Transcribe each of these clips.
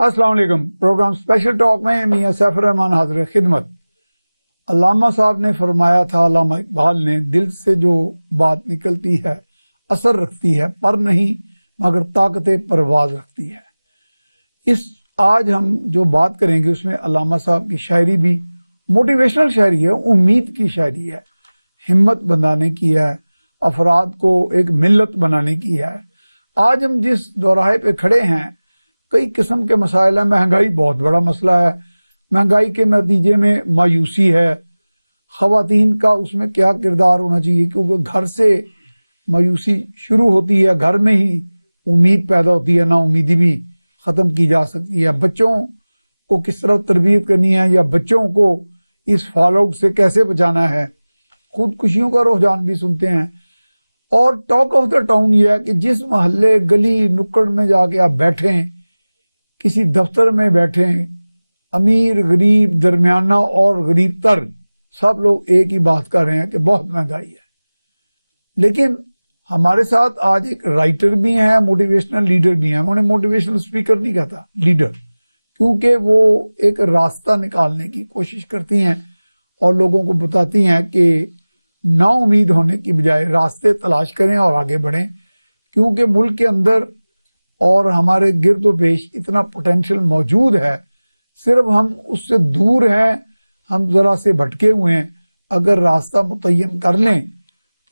अस्सलाम वालेकुम। Programme special talk में मियां सैफुर रहमान हाजिर खिदमत। अल्लामा साहब ने फरमाया था, अल्लामा इकबाल ने, दिल से जो बात निकलती है असर रखती है, पर नहीं मगर ताकत परवाज रखती है। इस आज हम जो बात करेंगे उसमें अल्लामा साहब की शायरी भी मोटिवेशनल शायरी है, उम्मीद की शायरी है, हिम्मत बनाने की है, अफराद को एक मिल्लत बनाने की है। आज हम जिस दोराहे पे खड़े हैं, कई किस्म के मसाइल हैं। महंगाई बहुत बड़ा मसला है, महंगाई के नतीजे में मायूसी है। ख़वातीन का उसमें क्या किरदार होना चाहिए, क्योंकि घर से मायूसी शुरू होती है, घर में ही उम्मीद पैदा होती है, नाउमीदी भी ख़त्म की जा सकती है। बच्चों को किस तरह तरबियत करनी है या बच्चों को इस फॉल आउट से कैसे बचाना है। खुदकुशियों का रुझान भी सुनते हैं। और टॉक ऑफ द टाउन ये है कि जिस महल्ले गली नुक्कड़ में जाके आप बैठें, किसी दफ्तर में बैठें, अमीर गरीब दरमियाना और गरीब तर सब लोग एक ही बात कर रहे हैं कि बहुत महंगाई है। लेकिन हमारे साथ आज एक राइटर भी हैं, मोटिवेशनल लीडर भी हैं। उन्हें मोटिवेशनल स्पीकर नहीं कहता, लीडर, क्योंकि वो एक रास्ता निकालने की कोशिश करती हैं और लोगों को बताती हैं कि ना उम्मीद होने की बजाय रास्ते तलाश करें और आगे बढ़ें, क्योंकि मुल्क के अंदर और हमारे गिरदो पेश इतना पोटेंशियल मौजूद है, सिर्फ हम उससे दूर हैं, हम ज़रा से भटके हुए हैं। अगर रास्ता मुतय्यन कर लें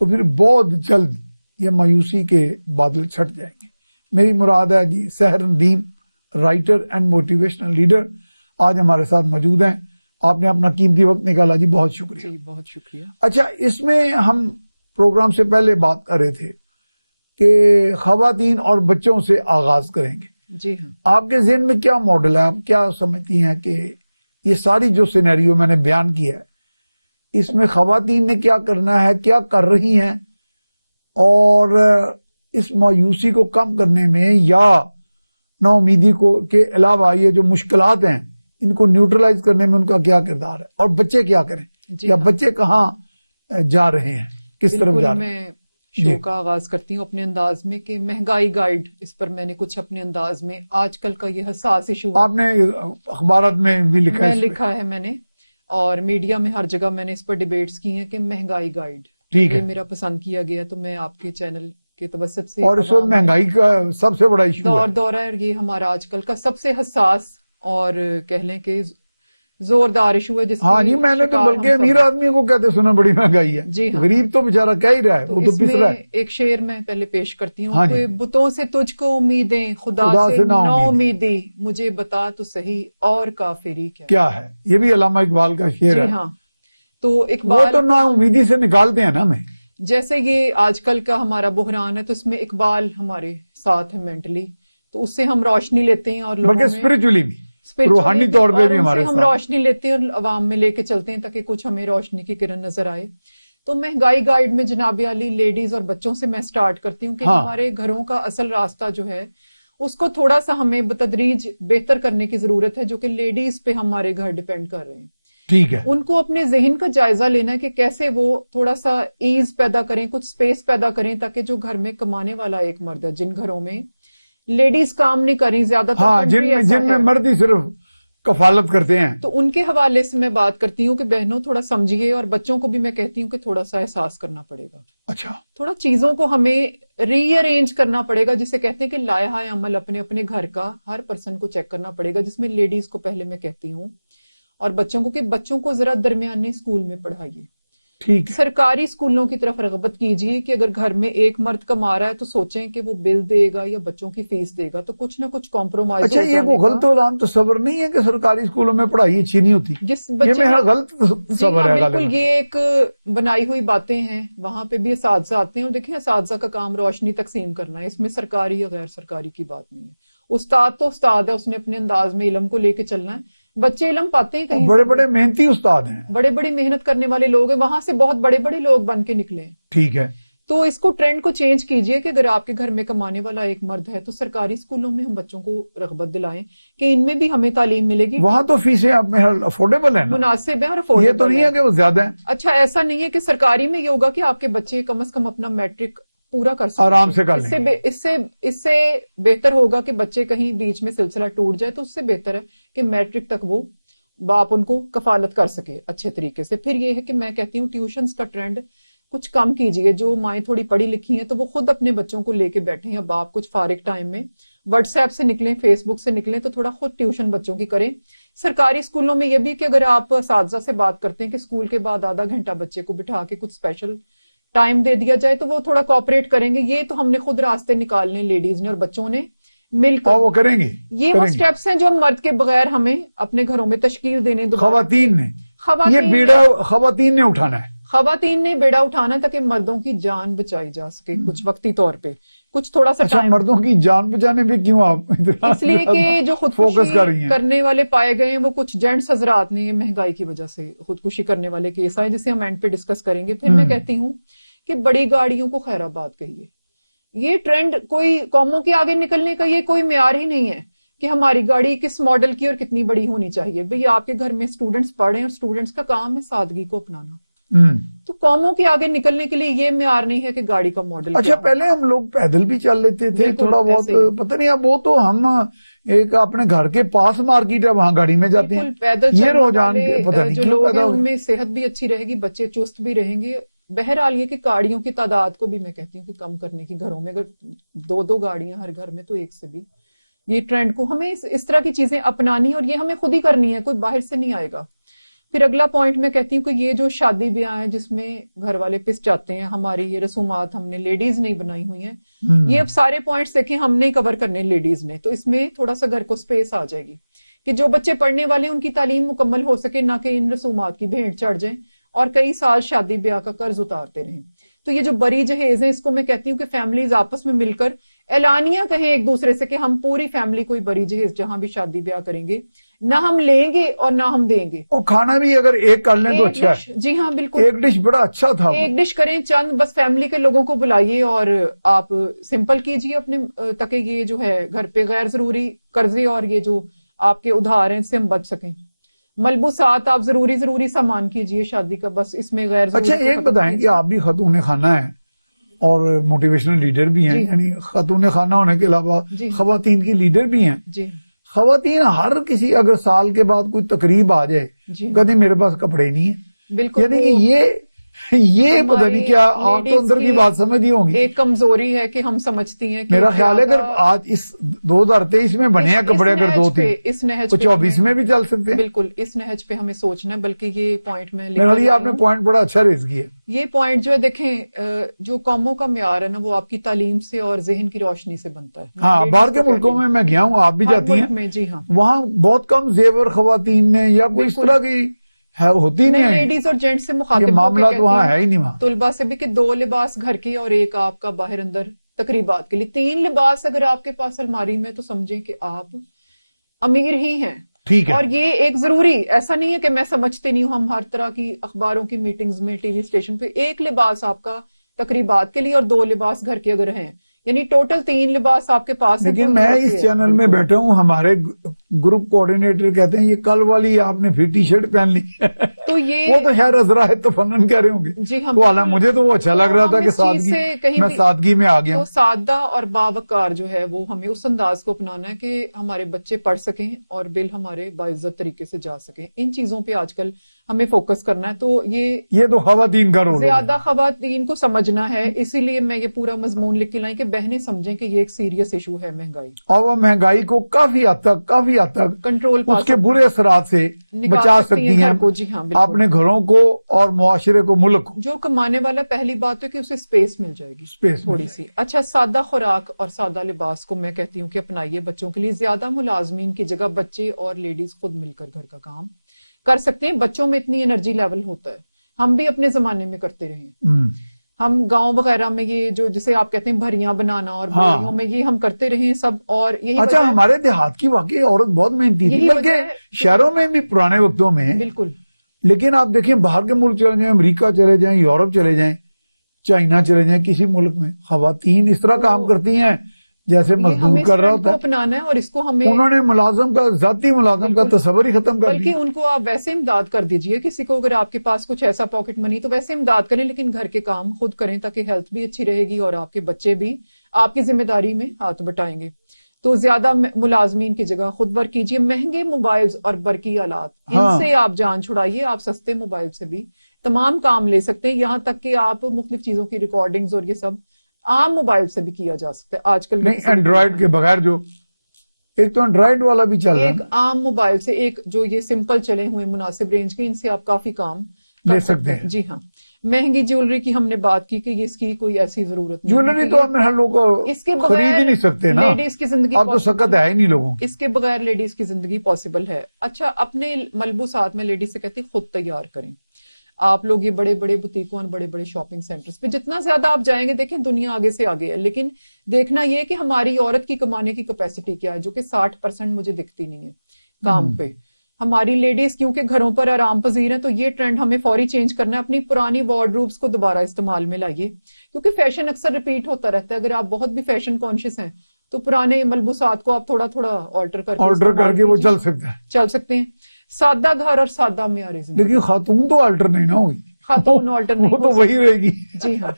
तो फिर बहुत जल्द ये मायूसी के बादल छट जाएंगे। मेरी मुराद है जी सहर Nadeem, writer and motivational leader, आज हमारे साथ मौजूद हैं। आपने अपना कीमती वक्त निकाला जी, बहुत शुक्रिया। जी, बहुत शुक्रिया। अच्छा, इसमें हम प्रोग्राम से पहले बात कर रहे थे कि ख़वातीन और बच्चों से आगाज करेंगे। जी हाँ। आपके ज़हन में क्या मॉडल है, आप क्या समझती हैं कि ये सारी जो सिनेरियो मैंने बयान किया है, इसमें ख़वातीन ने क्या करना है, क्या कर रही हैं, और इस मायूसी को कम करने में या नाउमीदी को के अलावा ये जो मुश्किलात हैं इनको न्यूट्रलाइज करने में उनका क्या किरदार है, और बच्चे क्या करें, या हाँ। बच्चे कहाँ जा रहे हैं, किस तरफ जा रहे हैं। मैं शो का आगाज करती हूँ अपने अंदाज में कि महंगाई गाइड, इस पर मैंने कुछ अपने अंदाज में आजकल का ये हसास इशू आपने अखबारात में भी लिखा है मैंने, और मीडिया में हर जगह मैंने इस पर डिबेट्स की हैं कि महंगाई गाइड, ठीक है, मेरा पसंद किया गया, तो मैं आपके चैनल के तवस्सुत से, और इस वक्त महंगाई का सबसे बड़ा इशू है, दौर है, और ये हमारा आजकल का सबसे हसास और कह लें कि जोरदार इशू है। हाँ जी, मैंने तो बल्कि अमीर आदमी को कहते सुना बड़ी महंगाई है। जी हाँ। गरीब तो बेचारा कह ही रहा है, वो तो पिस रहा है। एक शेर मैं पहले पेश करती हूँ। हाँ, बुतों से तुझको उम्मीदें, खुदा से ना उम्मीदी, मुझे बता तो सही और काफिरी क्या है। ये भी अल्लामा इकबाल का शेर है। हाँ, तो इकबाल वो तो ना उम्मीदी से निकालते हैं ना हमें। जैसे ये आजकल का हमारा बुहरान है, तो इसमें इकबाल हमारे साथ है मेंटली, तो उससे हम रोशनी लेते हैं, और बल्कि स्पिरिचुअली भी, रूहानी तौर पे भी हमारे हम रोशनी लेते हैं और अवाम में लेके चलते हैं ताकि कुछ हमें रोशनी की किरण नजर आए। तो महंगाई गाइड में जनाब आली लेडीज और बच्चों से मैं स्टार्ट करती हूँ कि हमारे घरों का असल रास्ता जो है उसको थोड़ा सा हमें बतदरीज बेहतर करने की जरूरत है, जो कि लेडीज पे हमारे घर डिपेंड कर रहे हैं। ठीक है, उनको अपने जहन का जायजा लेना है कि कैसे वो थोड़ा सा ईज पैदा करें, कुछ स्पेस पैदा करें, ताकि जो घर में कमाने वाला एक मर्द है, जिन घरों में लेडीज काम नहीं करी ज्यादातर, हाँ, जिनमें मर्द ही सिर्फ कफालत करते हैं, तो उनके हवाले से मैं बात करती हूँ कि बहनों थोड़ा समझिए, और बच्चों को भी मैं कहती हूँ कि थोड़ा सा एहसास करना पड़ेगा। अच्छा, थोड़ा चीजों को हमें रीअरेंज करना पड़ेगा, जिसे कहते हैं कि लाया अमल अपने अपने घर का हर पर्सन को चेक करना पड़ेगा, जिसमें लेडीज को पहले मैं कहती हूँ, और बच्चों को कि बच्चों को जरा दरमियाने स्कूल में पढ़ाइए। ठीक है, सरकारी स्कूलों की तरफ रगबत कीजिए कि अगर घर में एक मर्द कमा रहा है तो सोचें कि वो बिल देगा या बच्चों की फीस देगा, तो कुछ ना कुछ कॉम्प्रोमाइज। अच्छा, ये वो गलत वाला तस्वर नहीं है कि सरकारी स्कूलों में पढ़ाई अच्छी नहीं होती, ये मेरा गलत तस्वर है। बिल्कुल, ये एक बनाई हुई बातें हैं, वहां पे भी असातिज़ा आते हैं, और देखिए असातिज़ा का काम रोशनी तकसीम करना है, इसमें सरकारी या गैर सरकारी की बात नहीं है। उस्ताद तो उस्ताद है, उसने अपने अंदाज में इल्म को लेके चलना है। बच्चे इल्म पाते हैं कहीं, बड़े बड़े मेहनती उस्ताद हैं, बड़े बड़ी मेहनत करने वाले लोग हैं, वहां से बहुत बड़े बड़े लोग बन के निकले हैं। ठीक है, तो इसको ट्रेंड को चेंज कीजिए कि अगर आपके घर में कमाने वाला एक मर्द है तो सरकारी स्कूलों में हम बच्चों को रगबत दिलाएं कि इनमें भी हमें तालीम मिलेगी। वहां तो फीसें आप में अफोर्डेबल है, मुनासिब है और अफोर्डेबल, ये तो नहीं है कि वो ज्यादा है। अच्छा, ऐसा नहीं है कि सरकारी में ये होगा कि आपके बच्चे कम से कम अपना मैट्रिक पूरा कर सकते आराम से कर इससे लेंगे। इससे बेहतर होगा कि बच्चे कहीं बीच में सिलसिला टूट जाए तो उससे बेहतर है कि मैट्रिक तक वो बाप उनको कफालत कर सके अच्छे तरीके से। फिर ये है कि मैं कहती हूँ ट्यूशंस का ट्रेंड कुछ कम कीजिए। जो माएँ थोड़ी पढ़ी लिखी हैं तो वो खुद अपने बच्चों को लेके बैठे या बाप कुछ फारिग टाइम में व्हाट्सएप से निकलें, फेसबुक से निकलें तो थोड़ा खुद ट्यूशन बच्चों की करें। सरकारी स्कूलों में ये भी कि अगर आप असातिज़ा से बात करते हैं कि स्कूल के बाद आधा घंटा बच्चे को बिठा के कुछ स्पेशल टाइम दे दिया जाए तो वो थोड़ा कोऑपरेट करेंगे। ये तो हमने खुद रास्ते निकालने लेडीज ने और बच्चों ने मिलकर, और वो करेंगे। वो स्टेप्स हैं जो मर्द के बगैर हमें अपने घरों में तश्कील देने, खवातीन ने ये बेड़ा खवातीन ने उठाना है, खवातीन ने बेड़ा उठाना ताकि मर्दों की जान बचाई जा सके कुछ वक्ती तौर पे, कुछ थोड़ा सा अच्छा, मर्दों की जान बचाने पे क्यों आप इसलिए कि जो फोकस कर रही हैं? करने वाले पाए गए हैं वो कुछ जेंट्स हजरात ने महंगाई की वजह से खुदकुशी करने वाले केस आए जिसे हम एंड पे डिस्कस करेंगे। फिर मैं कहती हूँ कि बड़ी गाड़ियों को खैराबाद कहिए। ये ट्रेंड कोई कौमों के आगे निकलने का ये कोई म्यार ही नहीं है कि हमारी गाड़ी किस मॉडल की और कितनी बड़ी होनी चाहिए। भाई आपके घर में स्टूडेंट्स पढ़े और स्टूडेंट्स का काम है सादगी को अपनाना, तो कौमों के आगे निकलने के लिए ये म्यार नहीं है कि गाड़ी का मॉडल। अच्छा, पहले हम लोग पैदल भी चल लेते थे थोड़ा बहुत, पता नहीं अब वो तो हम एक अपने घर के पास मार्केट है वहां गाड़ी में जाते हैं, पैदल ये रुझान पता नहीं जो क्यों लोग पैदा हैं हुए। उनमें सेहत भी अच्छी रहेगी, बच्चे चुस्त भी रहेंगे। बहरहाल ये कि गाड़ियों की तादाद को भी मैं कहती हूँ कि कम करने की, घरों में अगर 2-2 गाड़ियां हर घर में तो एक से भी, ये ट्रेंड को हमें इस तरह की चीजें अपनानी और ये हमें खुद ही करनी है, कोई बाहर से नहीं आएगा। फिर अगला पॉइंट मैं कहती हूँ कि ये जो शादी ब्याह है जिसमें घर वाले पिस जाते हैं, हमारी ये रसूमात हमने लेडीज नहीं बनाई हुई हैं, ये अब सारे पॉइंट्स देखें हमने कवर करने लेडीज ने, तो इसमें थोड़ा सा घर को स्पेस आ जाएगी कि जो बच्चे पढ़ने वाले हैं उनकी तालीम मुकम्मल हो सके, ना कि इन रसूमात की भेंट चढ़ जाए और कई साल शादी ब्याह का कर्ज उतारते रहें। तो ये जो बड़ी जहेज है इसको मैं कहती हूँ कि फैमिलीज आपस में मिलकर एलानिया कहें एक दूसरे से कि हम पूरी फैमिली कोई बड़ी जहेज जहां भी शादी ब्याह करेंगे ना हम लेंगे और ना हम देंगे। और खाना भी अगर एक कर लें तो अच्छा है। जी हाँ बिल्कुल, एक डिश बड़ा अच्छा था, एक डिश करें, चंद बस फैमिली के लोगों को बुलाइए और आप सिंपल कीजिए अपने, ताकि ये जो है घर पे गैर जरूरी कर्जे और ये जो आपके उधार हैं इससे हम बच सकें। मलबूसात आप जरूरी सामान कीजिए शादी का, बस इसमें गैर अच्छा एक बताएं कि आप भी खतून खाना है और मोटिवेशनल लीडर भी हैं, यानी खतून खाना होने के अलावा खवातीन की लीडर भी हैं। जी खवातीन हर किसी अगर साल के बाद कोई तकरीब आ जाए कहते मेरे पास कपड़े नहीं है, बिल्कुल, यानी कि ये पता नहीं क्या, आप तो अंदर की बात समझ होंगी, एक कमजोरी है कि हम समझती हैं कि मेरा ख्याल है अगर आज इस 2023 में बने हैं कपड़े अगर 2 थे इस नहज तो 24 में भी चल सकते हैं। बिल्कुल इस नहज पे हमें सोचना है, बल्कि ये पॉइंट में आपने पॉइंट बड़ा अच्छा रेज किया। ये पॉइंट जो है देखें, जो कौमों का म्यार है ना वो आपकी तालीम से और जहन की रोशनी से बनता है। हाँ, बाहर के मुल्कों में मैं गया हूँ, आप भी जाती हैं, जी हाँ, वहाँ बहुत कम जेवर खवातीन ने या कोई इस तरह की है होती नहीं है, लेडीज और जेंट्स से मुखातिब मामला तो वहाँ है ही नहीं। वहाँ तुलबा से भी कि 2 लिबास घर के और एक आपका बाहर अंदर तकरीबात के लिए, 3 लिबास अगर आपके पास अलमारी में तो समझें कि आप अमीर ही हैं। ठीक है, और ये एक जरूरी, ऐसा नहीं है कि मैं समझते नहीं हूँ, हम हर तरह की अखबारों की मीटिंग्स में, टीवी स्टेशन पे 1 लिबास आपका तकरीबात के लिए और 2 लिबास घर के अगर हैं, यानी टोटल 3 लिबास आपके पास। लेकिन मैं इस चैनल में बैठा हूँ, हमारे ग्रुप कोऑर्डिनेटर कहते हैं ये कल वाली आपने फिर टी शर्ट पहन ली तो ये वो तो खैर अजरा है तो फनन कह रहे होंगे। जी हम तो हालांकि मुझे तो वो अच्छा लग रहा था कि सादगी, मैं सादगी में आ गया। तो सादा और बावकार जो है वो हमें उस अंदाज को अपनाना है कि हमारे बच्चे पढ़ सकें और बिल हमारे बाइज्जत तरीके से जा सकें। इन चीजों पे आजकल हमें फोकस करना है। तो ये तो खवातीन का रोल, ज्यादा खवातीन को समझना है, इसीलिए मैं ये पूरा मजमून लिख के लाई कि बहनें समझें कि ये एक सीरियस इशू है महंगाई, और वो महंगाई को काफी हद तक कंट्रोल, उसके बुरे असरात से बचा सकती हैं अपने घरों को और मुआशरे को, मुल्क को। जो कमाने वाला पहली बात है कि उसे स्पेस मिल जाएगी, स्पेस थोड़ी सी। अच्छा, सादा खुराक और सादा लिबास को मैं कहती हूँ कि अपनाइए बच्चों के लिए। ज्यादा मुलाजमीन की जगह बच्चे और लेडीज खुद मिलकर घर का काम कर सकते हैं। बच्चों में इतनी एनर्जी लेवल होता है, हम भी अपने जमाने में करते रहे, हम गांव वगैरह में ये जो जिसे आप कहते हैं भरियां बनाना और बोरियों में ये हम करते रहे सब। और यही अच्छा, हमारे देहात की वाकई औरत बहुत मेहनती थी, बल्कि शहरों में भी पुराने वक्तों में। बिल्कुल, लेकिन आप देखें बाहर के मुल्क चले जाएं, अमेरिका चले जाएं, यूरोप चले जाएं, चाइना चले जाएं, किसी मुल्क में खवातीन इस तरह काम करती हैं जैसे ये मजदूर हमें कर रहा को होता है। अपनाना है और इसको हमें उन्होंने मुलाजम का, जाती मुलाजम का तस्वर ही खत्म कर बल्कि दिया। उनको आप वैसे इमदाद कर दीजिए, किसी को अगर आपके पास कुछ ऐसा पॉकेट मनी तो वैसे इमदाद करें, लेकिन घर के काम खुद करें ताकि हेल्थ भी अच्छी रहेगी और आपके बच्चे भी आपकी जिम्मेदारी में हाथ बटाएंगे। तो ज्यादा मुलाजमीन की जगह खुद वर्क कीजिए। महंगे मोबाइल्स और बरकी आलात, इनसे आप जान छुड़ाइए। आप सस्ते मोबाइल से भी तमाम काम ले सकते हैं, यहाँ तक कि आप मुख्तलिफ चीजों की रिकॉर्डिंग्स और ये सब आम मोबाइल से भी किया जा सकता है आजकल। नहीं, एंड्रॉइड के बगैर जो एक तो एंड्रॉइड वाला भी चल रहा है, एक आम मोबाइल से, एक जो ये सिंपल चले हुए मुनासिब रेंज के, इनसे आप काफी काम ले सकते हैं। जी हाँ। महंगी ज्वेलरी की हमने बात की कि इसकी कोई ऐसी जरूरत नहीं। ज्वेलरी तो हम हर लोग इसके खरीद ही नहीं सकते ना, लेडीज की जिंदगी अब तो सकत है ही नहीं लोगों की। इसके बगैर लेडीज की जिंदगी पॉसिबल है। अच्छा, अपने मलबूसात में लेडीज से कहती खुद तैयार करें। आप लोग ये बड़े बड़े बुटीकों और बड़े बड़े शॉपिंग सेंटर्स पे जितना ज्यादा आप जाएंगे, देखें दुनिया आगे से आगे है, लेकिन देखना ये कि हमारी औरत की कमाने की कैपेसिटी क्या है, जो कि 60% मुझे दिखती नहीं है काम पे। हमारी लेडीज क्योंकि घरों पर आराम पजीर है, तो ये ट्रेंड हमें फौरी चेंज करना है। अपनी पुरानी वार्डरोब्स को दोबारा इस्तेमाल में लाइए, क्योंकि फैशन अक्सर रिपीट होता रहता है। अगर आप बहुत भी फैशन कॉन्शियस हैं तो पुराने मलबूसात को आप थोड़ा थोड़ा ऑर्डर करके वो चल सकते हैं। सादा घर और सादा म्यारी जिंदगी। लेकिन खातून तो अल्टर नहीं ना होगी, खातून ऑल्टर नहीं, वो तो वही रहेगी। जी हाँ।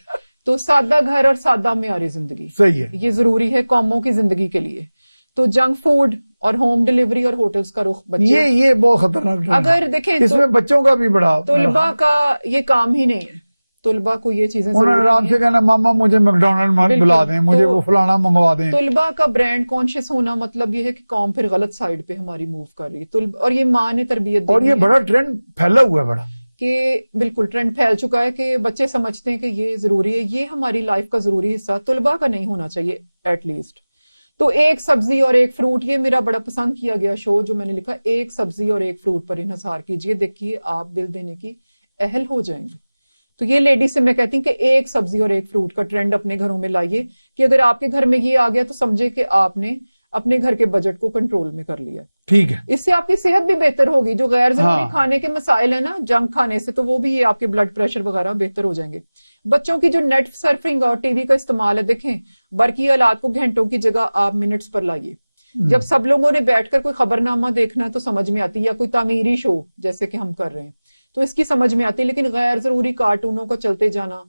तो सादा घर और सादा म्यारी जिंदगी सही है, ये जरूरी है कौमों की जिंदगी के लिए। तो जंक फूड और होम डिलीवरी और होटल्स का रुख बच्चे, ये बहुत खतरनाक है। अगर देखें इसमें बच्चों का भी बड़ा, तुलबा का ये काम ही नहीं है। तुलबा को ये चीजें उन्होंने आराम से कहना मामा मुझे मैकडॉनल्ड मत बुला दें, मुझे वो फलाना मंगवा दें। तुलबा का ब्रांड कॉन्शियस होना मतलब ये है कि कौम फिर गलत साइड पे हमारी मूव कर रही है। और ये माँ ने तरबियत, और ये बड़ा ट्रेंड फैला हुआ है बड़ा, कि बिल्कुल ट्रेंड फैल चुका है कि बच्चे समझते हैं कि ये जरूरी है, ये हमारी लाइफ का जरूरी हिस्सा। तुलबा का नहीं होना चाहिए एटलीस्ट। तो एक सब्जी और एक फ्रूट, ये मेरा बड़ा पसंद किया गया शो जो मैंने लिखा, एक सब्जी और एक फ्रूट पर इन्हिसार कीजिए, देखिए आप बिल देने की अहल हो जाएंगे। तो ये लेडीज से मैं कहती हूँ कि एक सब्जी और एक फ्रूट का ट्रेंड अपने घरों में लाइए, कि अगर आपके घर में ये आ गया तो समझे कि आपने अपने घर के बजट को कंट्रोल में कर लिया। ठीक है, इससे आपकी सेहत भी बेहतर होगी। जो गैर जरूरी खाने के मसाइल है ना जंक खाने से, तो वो भी ये आपके ब्लड प्रेशर वगैरह बेहतर हो जाएंगे। बच्चों की जो नेट सर्फिंग और टीवी का इस्तेमाल है, देखें बरकी औलाद को घंटों की जगह आप मिनट्स पर लाइए। जब सब लोगों ने बैठकर कोई खबरनामा देखना है तो समझ में आती है, या कोई तामीरी शो जैसे कि हम कर रहे हैं तो इसकी समझ में आती है। लेकिन गैर जरूरी कार्टूनों को चलते जाना,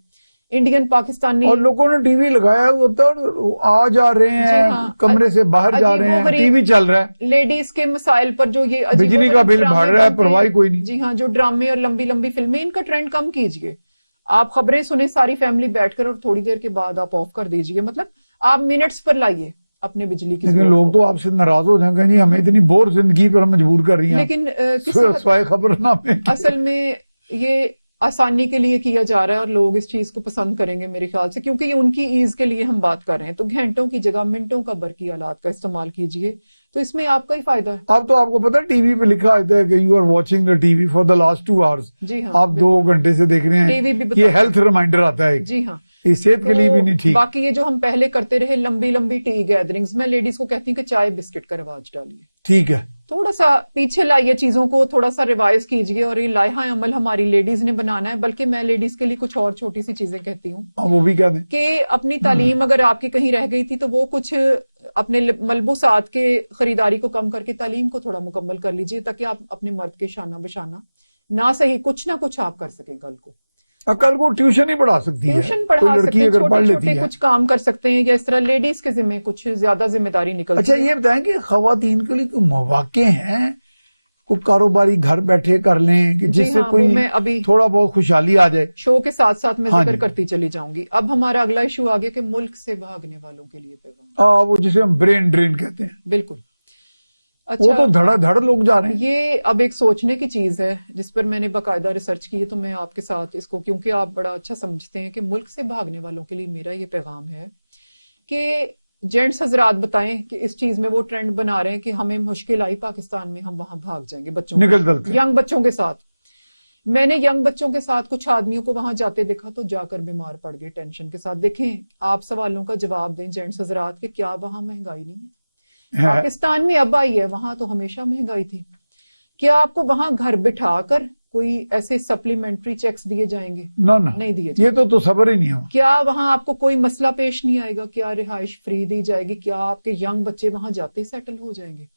इंडियन पाकिस्तानी, और लोगों ने टीवी लगाया होता है और आ जा रहे हैं, हाँ, कमरे से बाहर जा रहे हैं, टीवी चल रहा है। लेडीज के मसाइल पर जो ये बिजली का बिल भर रहा है, परवाह कोई नहीं। जी हाँ, जो ड्रामे और लंबी लंबी फिल्में, इनका ट्रेंड कम कीजिए। आप खबरें सुने सारी फैमिली बैठकर और थोड़ी देर के बाद आप ऑफ कर दीजिए। मतलब आप मिनट्स पर लाइए अपने बिजली की। लेकिन लोग तो आपसे नाराज हो जाएंगे, नहीं हमें इतनी बोर जिंदगी पर मजबूर कर रही हैं। लेकिन खबरनामे असल में ये आसानी के लिए किया जा रहा है और लोग इस चीज को पसंद करेंगे मेरे ख्याल से, क्योंकि ये उनकी ईज के लिए हम बात कर रहे हैं। तो घंटों की जगह मिनटों का बरकी आलात का इस्तेमाल कीजिए, तो इसमें आपका ही फायदा है। अब तो आपको पता है टीवी पे लिखा होता है कि you are watching the TV for the last 2 hours. जी हाँ, आप 2 घंटे से देख रहे हैं, टीवी भी ये हेल्थ रिमाइंडर आता है। जी हाँ, इस सेहत के लिए भी नहीं ठीक। बाकी ये जो हम पहले करते रहे लंबी लंबी टी गैदरिंग्स, मैं लेडीज को कहती हूँ कि चाय बिस्किट का रिवाज डालिए। ठीक है, थोड़ा सा पीछे लाइए चीजों को, थोड़ा सा रिवाइज कीजिए। और ये लाइहा अमल हमारी लेडीज ने बनाना है। बल्कि मैं लेडीज के लिए कुछ और छोटी सी चीजें कहती हूँ, वो भी क्या दें कि अपनी तालीम अगर आपकी कहीं रह गई थी तो वो कुछ अपने मलबूसात के खरीदारी को कम करके तालीम को थोड़ा मुकम्मल कर लीजिए, ताकि आप अपने मर्द के शाना बशाना ना सही कुछ ना कुछ आप कर सके। कल को ट्यूशन ही पढ़ा सकती है, ट्यूशन पढ़ा सकते हैं, छोटे छोटे कुछ काम कर सकते हैं, या इस तरह लेडीज के जिम्मे कुछ ज्यादा जिम्मेदारी निकलती है। अच्छा, ये बताएं कि खवातीन के लिए कोई मौके हैं, कोई कारोबारी घर बैठे कर लें कि जिससे हाँ, कोई मैं अभी थोड़ा बहुत खुशहाली आ जाए। शो के साथ साथ मैं हाँ जिक्र करती चली जाऊंगी। अब हमारा अगला इशू आ गया कि मुल्क से भागने वालों के लिए पैगाम, वो जिसे हम ब्रेन ड्रेन कहते हैं। बिल्कुल। अच्छा, वो तो धड़ाधड़ लोग जा रहे हैं। ये अब एक सोचने की चीज है जिस पर मैंने बाकायदा रिसर्च की है, तो मैं आपके साथ इसको, क्योंकि आप बड़ा अच्छा समझते हैं कि मुल्क से भागने वालों के लिए मेरा ये पैगाम है कि जेंट्स हजरात बताएं कि इस चीज में वो ट्रेंड बना रहे हैं कि हमें मुश्किल आई पाकिस्तान में, हम वहां भाग जाएंगे बच्चों यंग बच्चों के साथ। मैंने यंग बच्चों के साथ कुछ आदमियों को वहां जाते देखा तो जाकर बीमार पड़ गए टेंशन के साथ। देखें, आप सवालों का जवाब दें जेंट्स हजरात के, क्या वहां महंगाई नहीं है? पाकिस्तान में अब आई है, वहां तो हमेशा महंगाई थी। क्या आपको वहां घर बिठाकर कोई ऐसे सप्लीमेंट्री चेक्स दिए जाएंगे? ना ना, नहीं दिए ये तो सब्र ही नहीं हुआ। क्या वहां आपको कोई मसला पेश नहीं आएगा? क्या रिहाइश फ्री दी जाएगी? क्या आपके यंग बच्चे वहां जाते ही सेटल हो जाएंगे?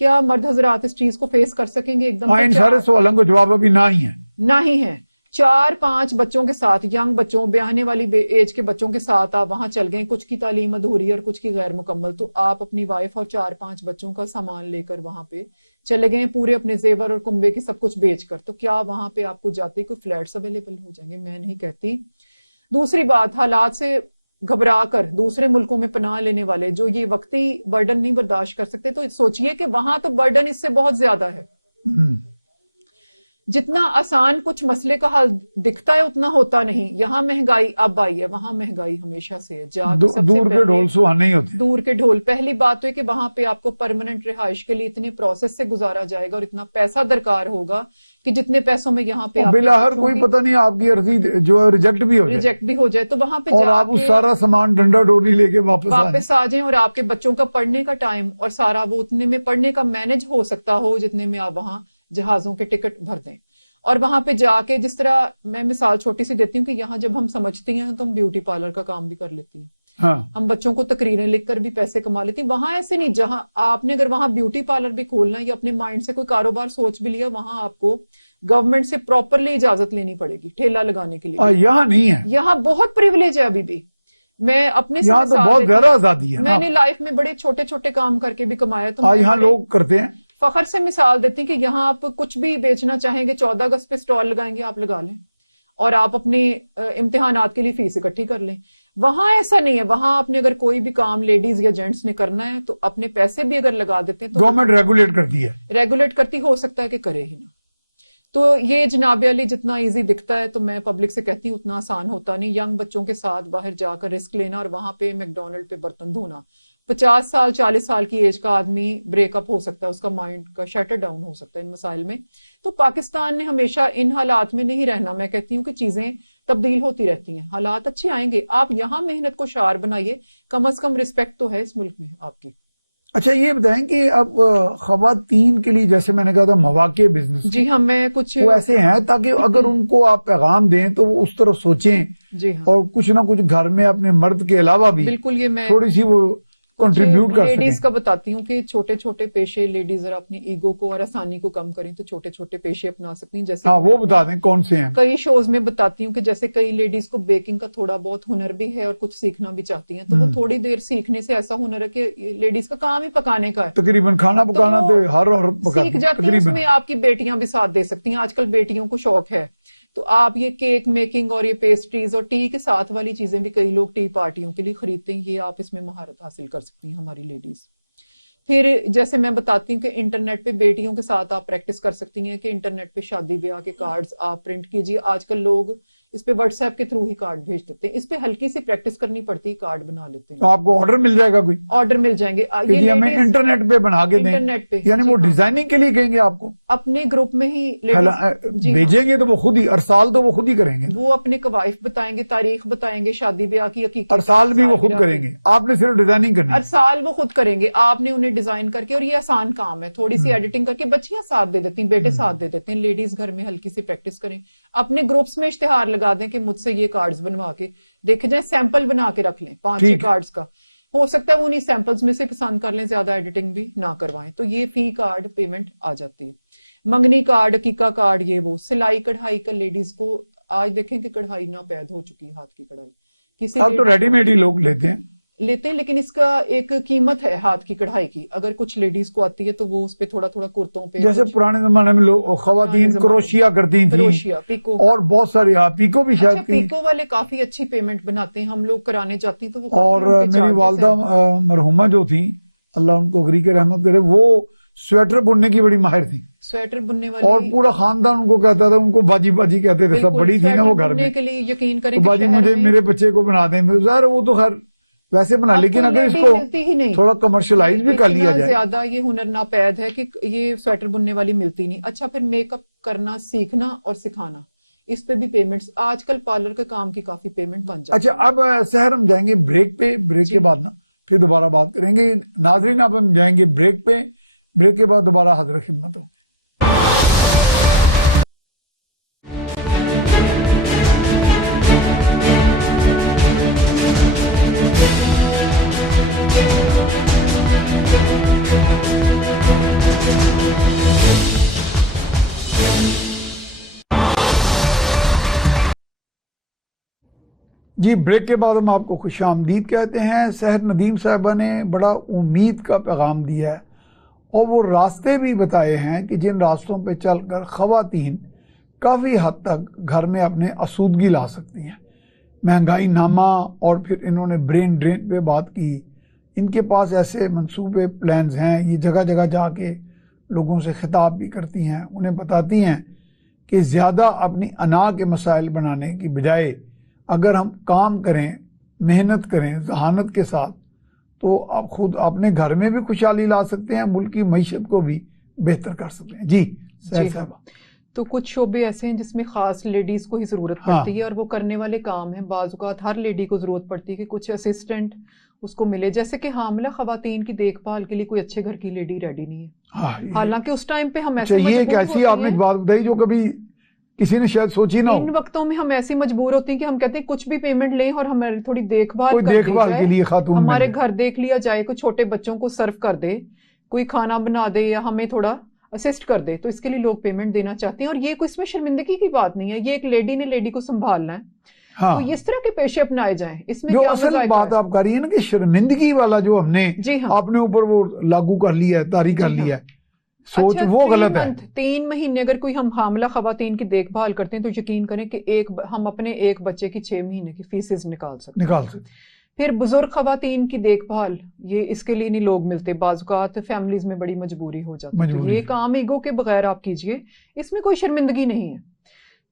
क्या मर्द हजरात इस चीज को फेस कर सकेंगे एकदम? इन सारे सवालों को जवाब अभी ना ही है। ना ही है। 4-5 बच्चों के साथ, यंग बच्चों, ब्याहने वाली एज के बच्चों के साथ आप वहां चल गए, कुछ की तालीम अधूरी और कुछ की गैर मुकम्मल, तो आप अपनी वाइफ और 4-5 बच्चों का सामान लेकर वहां पे चले गए, पूरे अपने जेवर और कुंबे के सब कुछ बेचकर, तो क्या वहां पे आपको जाते कोई फ्लैट्स अवेलेबल हो जाएंगे? मैं नहीं कहती। दूसरी बात, हालात से घबरा कर दूसरे मुल्कों में पनाह लेने वाले जो ये वक्ती बर्डन नहीं बर्दाश्त कर सकते, तो सोचिए कि वहां तो बर्डन इससे बहुत ज्यादा है। जितना आसान कुछ मसले का हल दिखता है उतना होता नहीं। यहाँ महंगाई अब आई है, वहां महंगाई हमेशा से है। दूर के ढोल सुहाने ही होते। दूर के ढोल। पहली बात तो है कि वहां पे आपको परमानेंट रिहाइश के लिए इतने प्रोसेस से गुजारा जाएगा और इतना पैसा दरकार होगा कि जितने पैसों में यहाँ पे बिलाहर कोई पता नहीं आपकी अर्जी जो रिजेक्ट भी हो जाए तो वहां पे और आप उस सारा सामान डंडा डोरी लेके वापस आ जाएं और आपके बच्चों का पढ़ने का टाइम और सारा वो उतने में पढ़ने का मैनेज हो सकता हो जितने में आप वहां जहाजों के टिकट भर दें। और वहां पे जाके, जिस तरह मैं मिसाल छोटी सी देती हूँ कि यहाँ जब हम समझती हैं तो हम ब्यूटी पार्लर का काम भी कर लेती हैं। हाँ। हम बच्चों को तकरीरें लिखकर भी पैसे कमा लेती हैं। वहां ऐसे नहीं। जहां आपने अगर वहां ब्यूटी पार्लर भी खोलना या अपने माइंड से कोई कारोबार सोच भी लिया, वहां आपको गवर्नमेंट से प्रॉपरली इजाजत लेनी पड़ेगी ठेला लगाने के लिए। यहाँ नहीं है। यहाँ बहुत प्रिविलेज है अभी भी। मैं अपने यहाँ तो बहुत ज्यादा आजादी है। मैंने लाइफ में बड़े छोटे छोटे काम करके भी कमाया, तो यहाँ लोग करते हैं। फखर से मिसाल देती हैं कि यहाँ आप कुछ भी बेचना चाहेंगे, 14 अगस्त पे स्टॉल लगाएंगे, आप लगा लें और आप अपने इम्तिहानात के लिए फीस इकट्ठी कर लें। वहां ऐसा नहीं है। वहां आपने अगर कोई भी काम लेडीज या जेंट्स ने करना है तो अपने पैसे भी अगर लगा देते हैं तो गवर्नमेंट रेगुलेट करती है। रेगुलेट करती, हो सकता है कि करे ही ना। तो ये जनाब अली जितना इजी दिखता है, तो मैं पब्लिक से कहती हूँ उतना आसान होता नहीं। यंग बच्चों के साथ बाहर जाकर रिस्क लेना और वहां पे मैकडोनल्ड पे बर्तन धोना, 50 साल 40 साल की एज का आदमी ब्रेकअप हो सकता है, उसका माइंड का शटर डाउन हो सकता है इन मसाइल में। तो पाकिस्तान ने हमेशा इन हालात में नहीं रहना। मैं कहती हूँ कि चीजें तब्दील होती रहती हैं, हालात अच्छे आएंगे। आप यहाँ मेहनत को शार बनाइए, कम से कम रिस्पेक्ट तो है इस मुल्क में आपकी। अच्छा, ये बताएं कि अब खवातीन के लिए, जैसे मैंने कहा था, मौके बिजनेस, जी हाँ, मैं कुछ वो ऐसे हैं ताकि अगर उनको आप पैगाम दें तो वो उस तरफ सोचें। जी हाँ। और कुछ ना कुछ घर में अपने मर्द के अलावा भी बिल्कुल, ये मैं थोड़ी सी वो कंट्रीब्यूट कर लेडीज का बताती हूँ कि छोटे छोटे पेशे, लेडीज जरा अपनी ईगो को और आसानी को कम करें तो छोटे छोटे पेशे अपना सकती हैं। जैसे वो बता दें कौन से हैं। कई शोज में बताती हूँ कि जैसे कई लेडीज को बेकिंग का थोड़ा बहुत हुनर भी है और कुछ सीखना भी चाहती हैं, तो वो थोड़ी देर सीखने से ऐसा हुनर है कि लेडीज का काम ही पकाने का है, तकरीबन खाना पकाना तो हर औरत पकाती सीख जाती है। उसमें आपकी बेटियां भी साथ दे सकती हैं। आजकल बेटियों को शौक है, तो आप ये केक मेकिंग और ये पेस्ट्रीज और टी के साथ वाली चीजें भी कई लोग टी पार्टियों के लिए खरीदते हैं, ये आप इसमें महारत हासिल कर सकती हैं हमारी लेडीज। फिर जैसे मैं बताती हूँ कि इंटरनेट पे बेटियों के साथ आप प्रैक्टिस कर सकती हैं कि इंटरनेट पे शादी ब्याह के कार्ड्स आप प्रिंट कीजिए। आजकल लोग इस पे व्हाट्सएप के थ्रू ही कार्ड भेज देते हैं, इस पे हल्की सी प्रैक्टिस करनी पड़ती है, कार्ड बना लेते हैं। तो आपको ऑर्डर मिल जाएगा, कोई ऑर्डर मिल जाएंगे। ये हमें इंटरनेट पे बना के दें, इंटरनेट पे, यानी वो डिजाइनिंग के लिए कहेंगे आपको, अपने ग्रुप में ही भेजेंगे तो वो खुद ही, अरसाल तो वो खुद ही करेंगे, वो अपने कवाइफ बताएंगे, तारीख बताएंगे, शादी ब्याह की हकीकत, अरसाल भी वो खुद करेंगे, आपने सिर्फ डिजाइनिंग करनी है। अरसाल वो खुद करेंगे, आपने उन्हें डिजाइन करके, और ये आसान काम है, थोड़ी सी एडिटिंग करके बच्चियां साथ दे देती हैं, बेटे साथ दे देते हैं। लेडीज घर में हल्की सी प्रैक्टिस करें, अपने ग्रुप्स में इश्तिहार लगा दें कि मुझसे ये कार्ड्स बनवा के देखे जाए, सैंपल बना के रख लें 5-6 कार्ड्स का, हो सकता है वो उन्हीं सैंपल्स में से पसंद कर लें, ज्यादा एडिटिंग भी ना करवाएं, तो ये फी कार्ड पेमेंट आ जाती है। मंगनी कार्ड, अकीका कार्ड, ये वो। सिलाई कढ़ाई का लेडीज को आज देखें कि कढ़ाई ना पैद हो चुकी है, हाथ की कढ़ाई किसी अब तो रेडीमेड ही लोग लेते हैं, लेकिन इसका एक कीमत है हाथ की कढ़ाई की। अगर कुछ लेडीज को आती है तो वो उस पे थोड़ा थोड़ा कुर्तों पे, जैसे पुराने जमाने में लोग खवातीन क्रोशिया करती थी, क्रोशिया, पिको, और बहुत सारी पीको भी शायद पिको वाले काफी अच्छी पेमेंट बनाते हैं, हम लोग कराने जाते हैं तो वो। और मेरी वालदा मरहुमा जो थी, अल्लाह उनको गरी के रहमत करे, वो स्वेटर बुनने की बड़ी माहिर थी, स्वेटर बुनने वाली, और पूरा खानदान उनको कहता था, उनको बाजी बाजी कहते थे, सब बड़ी थी ना वो घर में के लिए। यकीन करें बाजी मुझे मेरे बच्चे को बना दें, वो तो खैर वैसे बना, लेकिन अगर इसको थोड़ा कमर्शियलाइज भी कर लिया जाए, ज्यादा ये हुनर नापैद है कि ये स्वेटर बुनने वाली मिलती नहीं। अच्छा, फिर मेकअप करना सीखना और सिखाना, इस पे भी पेमेंट्स आजकल पार्लर के काम की काफी पेमेंट बन जाती है। अच्छा, अब सहर हम जाएंगे ब्रेक पे, ब्रेक के बाद ना फिर दोबारा बात करेंगे। नाजरीन, अब हम जाएंगे ब्रेक पे, ब्रेक के बाद दोबारा हाजिर खिदमत होंगे। जी, ब्रेक के बाद हम आपको खुशामदीद कहते हैं। सहर नदीम साहबा ने बड़ा उम्मीद का पैगाम दिया है और वो रास्ते भी बताए हैं कि जिन रास्तों पे चलकर ख़वातीन काफ़ी हद तक घर में अपने आसूदगी ला सकती हैं। महंगाई नामा और फिर इन्होंने ब्रेन ड्रेन पे बात की। इनके पास ऐसे मंसूबे प्लान्स हैं, ये जगह जगह जाके लोगों से खिताब भी करती हैं, उन्हें बताती हैं कि ज़्यादा अपनी अना के मसाइल बनाने की बजाय अगर हम काम करें, मेहनत करें जहानत के साथ, तो आप खुद अपने घर में भी खुशहाली ला सकते हैं, मुल्क की मईशत को भी बेहतर कर सकते हैं। जी साहब। तो कुछ शोबे ऐसे हैं जिसमें खास लेडीज को ही जरूरत पड़ती है और वो करने वाले काम है। बाज़-औक़ात हर लेडी को जरूरत पड़ती है कि कुछ असिस्टेंट उसको मिले, जैसे कि हामिला खवातीन की देखभाल के लिए कोई अच्छे घर की लेडी रेडी नहीं है। हालांकि उस टाइम पे हम ऐसे ये कैसी आपने बात बताई जो कभी किसी ने शायद सोची ना हो। इन वक्तों में हम ऐसी मजबूर होते हैं कि हम कहते हैं कुछ भी पेमेंट लें और हमारी थोड़ी देखभाल के लिए खातून हमारे घर देख लिया जाए, कुछ छोटे बच्चों को सर्व कर दे, कोई खाना बना दे या हमें थोड़ा असिस्ट कर दे, तो इसके लिए लोग पेमेंट देना चाहते हैं। और ये कोई इसमें शर्मिंदगी की बात नहीं है, ये एक लेडी ने लेडी को संभालना है। हाँ। तो इस तरह के पेशे अपनाए जाएं, इसमें जो असल बात आप कर रही है ना कि शर्मिंदगी वाला जो हमने अपने ऊपर वो लागू कर लिया है, तारी कर लिया है, सोच वो गलत है। 3 महीने अगर कोई हम हामिला खवातीन की देखभाल करते हैं तो यकीन करें कि हम अपने एक बच्चे की 6 महीने की फीसेस निकाल सकते। फिर बुजुर्ग खवातीन की देखभाल, ये इसके लिए नहीं लोग मिलते, बाज़-औक़ात फैमिलीज में बड़ी मजबूरी हो जाती है। तो ये काम ईगो के बगैर आप कीजिए, इसमें कोई शर्मिंदगी नहीं है।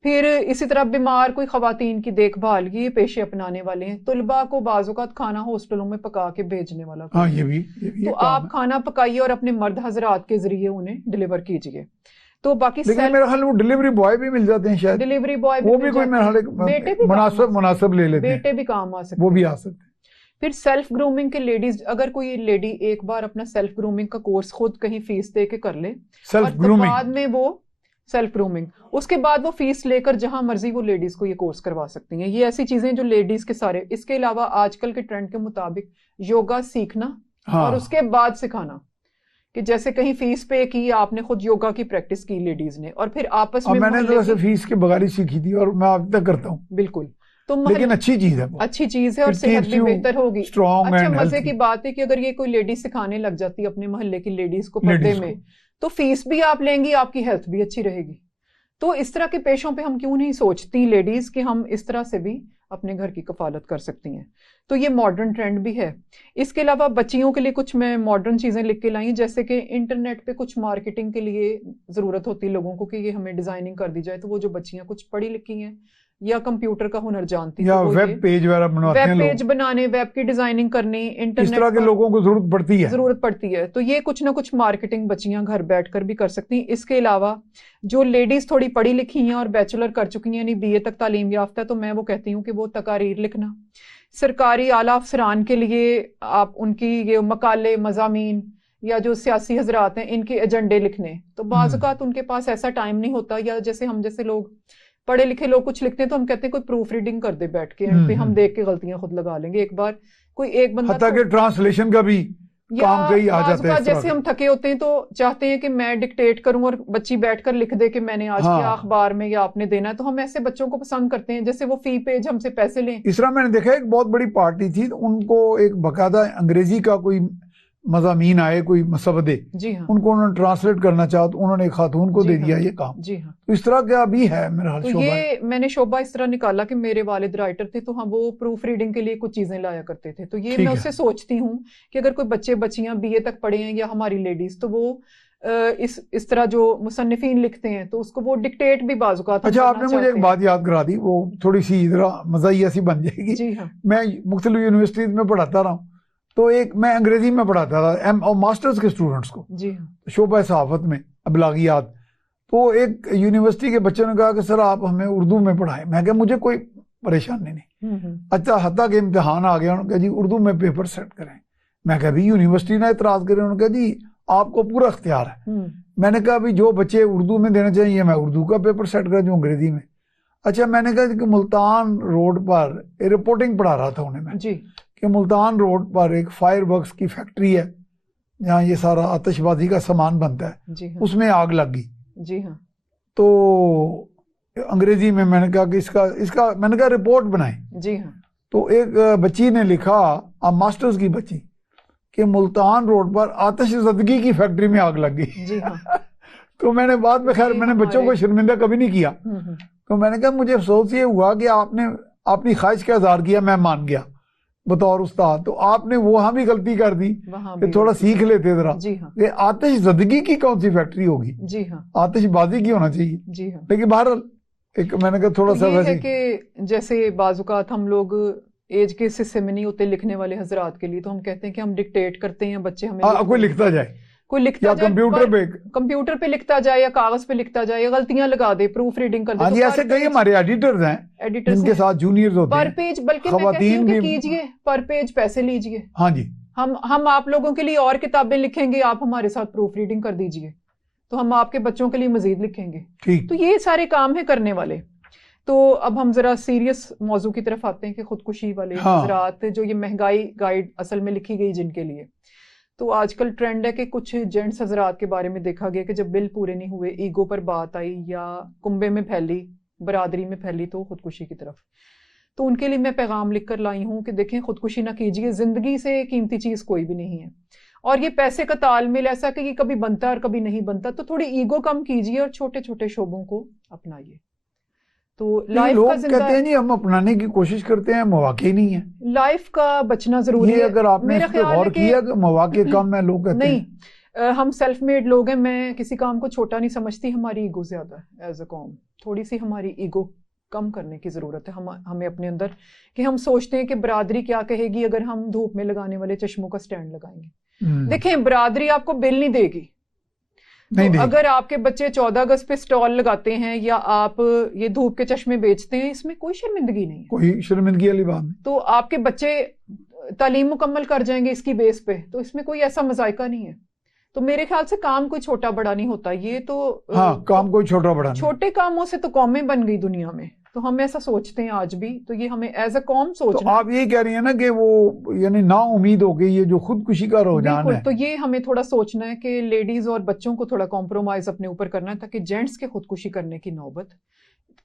फिर इसी तरह बीमार कोई खवातीन की देखभाल, ये पेशे अपनाने वाले हैं। तुलबा को बाज़-औक़ात खाना हॉस्टलों में पका के भेजने वाला, हाँ, ये भी तो आप खाना पकाइए और अपने मर्द हजरात के जरिए उन्हें डिलीवर कीजिए। तो बाकी लेकिन मेरे ख्याल में डिलीवरी बॉय भी मिल जाते हैं शायद, डिलीवरी बॉय वो भी कोई मेरे ख्याल बेटे भी मुनासिब ले लेते हैं, बेटे भी काम आ सकते, वो भी आ सकते हैं। फिर सेल्फ ग्रूमिंग के लेडीज, अगर कोई लेडी एक बार अपना सेल्फ ग्रूमिंग का कोर्स खुद कहीं फीस दे के कर ले, सेल्फ ग्रूमिंग बाद में वो सेल्फ ग्रूमिंग, उसके बाद वो फीस लेकर जहां मर्जी वो लेडीज को ये कोर्स करवा सकती हैं। ये ऐसी चीजें जो लेडीज के सारे। इसके अलावा आजकल के ट्रेंड के मुताबिक योगा सीखना, हाँ, और उसके बाद सिखाना, कि जैसे कहीं फीस पे की, आपने खुद योगा की प्रैक्टिस की लेडीज ने, और फिर आपस में मैंने तो वैसे फीस के बगैर ही सीखी थी और मैं अब तक करता हूँ। बिल्कुल, तो लेकिन अच्छी चीज है, अच्छी चीज है और सेहत भी बेहतर होगी। अच्छा, मजे की बात है कि अगर ये कोई लेडी सिखाने लग जाती है अपने मोहल्ले की लेडीज को पर्दे में, तो फीस भी आप लेंगी, आपकी हेल्थ भी अच्छी रहेगी। तो इस तरह के पेशों पे हम क्यों नहीं सोचती लेडीज कि हम इस तरह से भी अपने घर की कफालत कर सकती हैं। तो ये मॉडर्न ट्रेंड भी है। इसके अलावा बच्चियों के लिए कुछ मैं मॉडर्न चीजें लिख के लाई, जैसे कि इंटरनेट पे कुछ मार्केटिंग के लिए जरूरत होती है लोगों को कि ये हमें डिजाइनिंग कर दी जाए, तो वो जो बच्चियां कुछ पढ़ी लिखी हैं या कंप्यूटर का हुनर जानती या वेब पेज बनवाते हैं, वेब पेज बनाने, वेब की डिजाइनिंग करनी, इंटरनेट, इस तरह के लोगों को जरूरत पड़ती है। तो ये कुछ ना कुछ मार्केटिंग बच्चियां घर बैठकर भी कर सकती हैं। इसके अलावा जो लेडीज थोड़ी पढ़ी लिखी हैं और बैचलर कर चुकी हैं, यानी BA तक तालीम याफ्ता, तो मैं वो कहती हूँ कि वो तकारीर लिखना, सरकारी आला अफसरान के लिए आप उनकी ये मकाले, मज़ामीन या जो सियासी हजरात हैं इनके एजेंडे लिखने, तो बाज़ औक़ात उनके पास ऐसा टाइम नहीं होता, या जैसे हम जैसे लोग पढ़े लिखे लोग कुछ लिखते हैं तो हम कहते हैं कोई प्रूफ रीडिंग कर दे बैठ के, पे हम देख के गलतियां खुद लगा लेंगे। एक बार कोई एक बंदा हत्ता के ट्रांसलेशन का भी काम कहीं आ जाता है। जैसे हम थके होते हैं तो चाहते हैं कि मैं डिक्टेट करूं और बच्ची बैठकर लिख दे कि मैंने आज क्या अखबार में या आपने देना है, तो हम ऐसे बच्चों को पसंद करते हैं जैसे वो फी पेज हमसे पैसे लें। इस तरह मैंने देखा एक बहुत बड़ी पार्टी थी, उनको एक बकायदा अंग्रेजी का कोई मज़ामीन आए, कोई मसवदे, जी हाँ, उनको उन्होंने ट्रांसलेट करना चाहा तो उन्होंने एक खातून को दे दिया ये काम। जी हाँ, तो इस तरह का भी है मेरा हाल। तो ये मैंने शोभा इस तरह निकाला कि मेरे वालिद राइटर थे, तो हम वो प्रूफ रीडिंग के लिए कुछ चीजें लाया करते थे। तो ये मैं उससे सोचती हूँ कि अगर कोई बच्चे बच्चियां BA तक पढ़े हैं या हमारी लेडीज, तो वो इस तरह जो मुसन्निफीन लिखते हैं तो उसको वो डिक्टेट भी बाज़ औक़ात। अच्छा, आपने मुझे एक बात याद करा दी, वो थोड़ी सी मज़ाहिया सी बन जाएगी। जी हाँ, मैं मुख्तलिफ यूनिवर्सिटीज में पढ़ाता रहा हूँ, तो एक मैं अंग्रेजी में पढ़ाता था और मास्टर्स के स्टूडेंट्स को, जी हाँ, शोबा सहाफत में अबलागियात। तो एक यूनिवर्सिटी के बच्चों ने कहा कि सर आप हमें उर्दू में पढ़ाएं। मैं कहा मुझे कोई परेशानी नहीं। अच्छा, हत्ता के इम्तिहान आ गया, उन्होंने कहा जी उर्दू में पेपर सेट करें। मैं कहा भी यूनिवर्सिटी ने इतराज करे, उन्होंने कहा जी आपको पूरा इख्तियार है। मैंने कहा भी जो बच्चे उर्दू में देना चाहिए मैं उर्दू का पेपर सेट करा जो अंग्रेजी में। अच्छा, मैंने कहा कि मुल्तान रोड पर रिपोर्टिंग पढ़ा रहा था उन्हें मैं जी, कि मुल्तान रोड पर एक फायर वर्क्स की फैक्ट्री है जहाँ ये सारा आतिशबाजी का सामान बनता है, जी हाँ, उसमें आग लग गई। जी हाँ, तो अंग्रेजी में मैंने कहा कि इसका मैंने कहा रिपोर्ट बनाएं। जी हाँ, तो एक बच्ची ने लिखा, अब मास्टर्स की बच्ची, कि मुल्तान रोड पर आतिश ज़दगी की फैक्ट्री में आग लग गई। जी हाँ। तो मैंने बाद में, खैर मैंने बच्चों को शर्मिंदा कभी नहीं किया, हम्म। तो मैंने कहा मुझे अफसोस ये हुआ कि आपने अपनी ख्वाहिश का इज़हार किया, मैं मान गया बतौर उस्ताद, तो आपने वहां भी गलती कर दी कि थोड़ा सीख लेते जरा। जी हाँ। ये आतिश ज़दगी की कौन सी फैक्ट्री होगी? जी हाँ, आतिशबाजी की होना चाहिए। जी हाँ। लेकिन बहरहाल एक मैंने कहा थोड़ा सा ये है वैसे कि जैसे बाजुकात हम लोग एज के हिस्से में नहीं होते लिखने वाले हजरात के लिए, तो हम कहते हैं कि हम डिक्टेट करते हैं, बच्चे हमें कोई लिखता जाए, कोई लिखता या जाए, कंप्यूटर पे लिखता जाए या कागज पे लिखता जाए या गलतियां लगा दे, प्रूफ रीडिंग कर दे। हाँ जी, ऐसे कई हमारे एडिटर्स हैं जिनके साथ जूनियर्स होते पर हैं। पेज, बल्कि मैं कहती हूँ कि कीजिए, पर पेज पैसे लीजिए। हाँ जी, हम आप लोगों के लिए और किताबें लिखेंगे, आप हमारे साथ प्रूफ रीडिंग कर दीजिए, तो हम आपके बच्चों के लिए मजीद लिखेंगे। ठीक। तो ये सारे काम है करने वाले। तो अब हम जरा सीरियस मौजू की तरफ आते हैं कि खुदकुशी वाले हजरात, जो ये महंगाई गाइड असल में लिखी गई जिनके लिए, तो आजकल ट्रेंड है कि कुछ जेंट्स हजरात के बारे में देखा गया कि जब बिल पूरे नहीं हुए, ईगो पर बात आई या कुंबे में फैली, बरादरी में फैली, तो खुदकुशी की तरफ। तो उनके लिए मैं पैगाम लिख कर लाई हूँ कि देखें, खुदकुशी ना कीजिए, जिंदगी से कीमती चीज कोई भी नहीं है, और ये पैसे का तालमेल ऐसा कि कभी बनता है और कभी नहीं बनता, तो थोड़ी ईगो कम कीजिए और छोटे छोटे शोबों को अपनाइए। तो लाइफ लोग का कहते हैं जी हम अपनाने की कोशिश करते हैं, मौके ही नहीं है। लाइफ का बचना जरूरी है। अगर आपने इस पे गौर किया कि मौके कम है, लोग कहते नहीं, हम सेल्फ मेड लोग हैं, मैं किसी काम को छोटा नहीं समझती, हमारी ईगो ज्यादा है एज अ कॉम, थोड़ी सी हमारी ईगो कम करने की जरूरत है हमें अपने अंदर, कि हम सोचते हैं कि बरादरी क्या कहेगी अगर हम धूप में लगाने वाले चश्मों का स्टैंड लगाएंगे। देखें, बरादरी आपको बिल नहीं देगी, तो अगर आपके बच्चे 14 अगस्त पे स्टॉल लगाते हैं या आप ये धूप के चश्मे बेचते हैं, इसमें कोई शर्मिंदगी नहीं है, कोई शर्मिंदगी वाली बात नहीं। तो आपके बच्चे तालीम मुकम्मल कर जाएंगे इसकी बेस पे, तो इसमें कोई ऐसा मजायका नहीं है। तो मेरे ख्याल से काम कोई छोटा बड़ा नहीं होता, ये तो काम कोई छोटा बड़ा नहीं। छोटे कामों से तो कौमें बन गई दुनिया में, तो हम ऐसा सोचते हैं आज भी, तो ये हमें एज अ कॉम सोचना। तो आप ये कह रही है ना कि वो यानी ना उम्मीद हो गई, ये जो खुदकुशी का रुझान है, तो ये हमें थोड़ा सोचना है कि लेडीज और बच्चों को थोड़ा कॉम्प्रोमाइज अपने ऊपर करना है, ताकि जेंट्स के खुदकुशी करने की नौबत,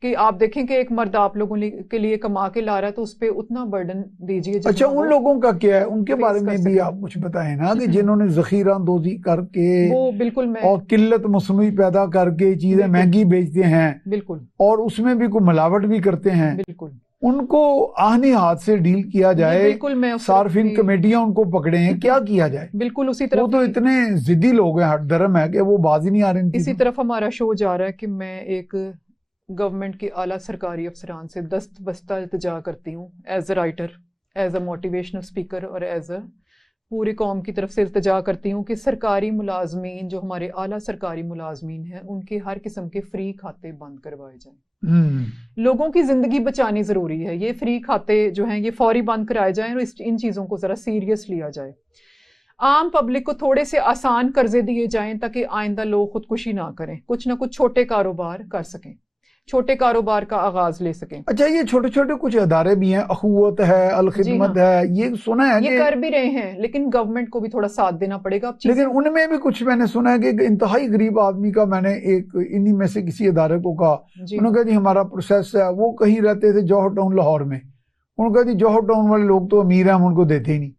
कि आप देखें कि एक मर्द आप लोगों के लिए कमा के ला रहा है, तो उस पर उतना बर्डन दीजिए। अच्छा, उन लोगों का क्या है, उनके बारे में भी आप कुछ बताएं ना, कि जिन्होंने जखीरा अंदोजी करके वो बिल्कुल और किल्लत मौसमी पैदा करके चीजें महंगी बेचते हैं, बिल्कुल, और उसमें भी कोई मिलावट भी करते हैं, बिल्कुल, उनको आहनी हाथ से डील किया जाए। बिल्कुल, मैं सार्फिन कमेटियां उनको पकड़े हैं, क्या किया जाए? बिल्कुल उसी तरफ, वो तो इतने जिद्दी लोग हैं, हट धर्म है कि वो बाज ही नहीं आ रहे। इसी तरफ हमारा शो जा रहा है कि मैं एक गवर्नमेंट के आला सरकारी अफसरान से दस्त बस्ता इल्तिजा करती हूँ, as a writer, as a motivational speaker, और एज अ पूरी कौम की तरफ से इल्तिजा करती हूँ कि सरकारी मुलाजमीन, जो हमारे आला सरकारी मुलाजमीन हैं, उनके हर किस्म के फ्री खाते बंद करवाए जाएं। लोगों की जिंदगी बचानी जरूरी है, ये फ्री खाते जो हैं ये फौरी बंद कराए जाएं, और इन चीजों को जरा सीरियस लिया जाए। आम पब्लिक को थोड़े से आसान कर्जे दिए जाएं, ताकि आइंदा लोग खुदकुशी ना करें, कुछ ना कुछ छोटे कारोबार कर सकें, छोटे कारोबार का आगाज ले सकें। अच्छा, ये छोटे छोटे कुछ अदारे भी हैं, अखुवत है, अल खिदमत है, ये सुना है, ये कर भी रहे हैं, लेकिन गवर्नमेंट को भी थोड़ा साथ देना पड़ेगा। लेकिन उनमें भी कुछ मैंने सुना है कि इंतहाई गरीब आदमी का, मैंने एक इन्हीं में से किसी अदारे को कहा, उन्होंने कहा जी हमारा प्रोसेस है, वो कहीं रहते थे जौहर टाउन लाहौर में, उन्होंने कहा जी जौहर टाउन वाले लोग तो अमीर हैं, हम उनको देते ही नहीं,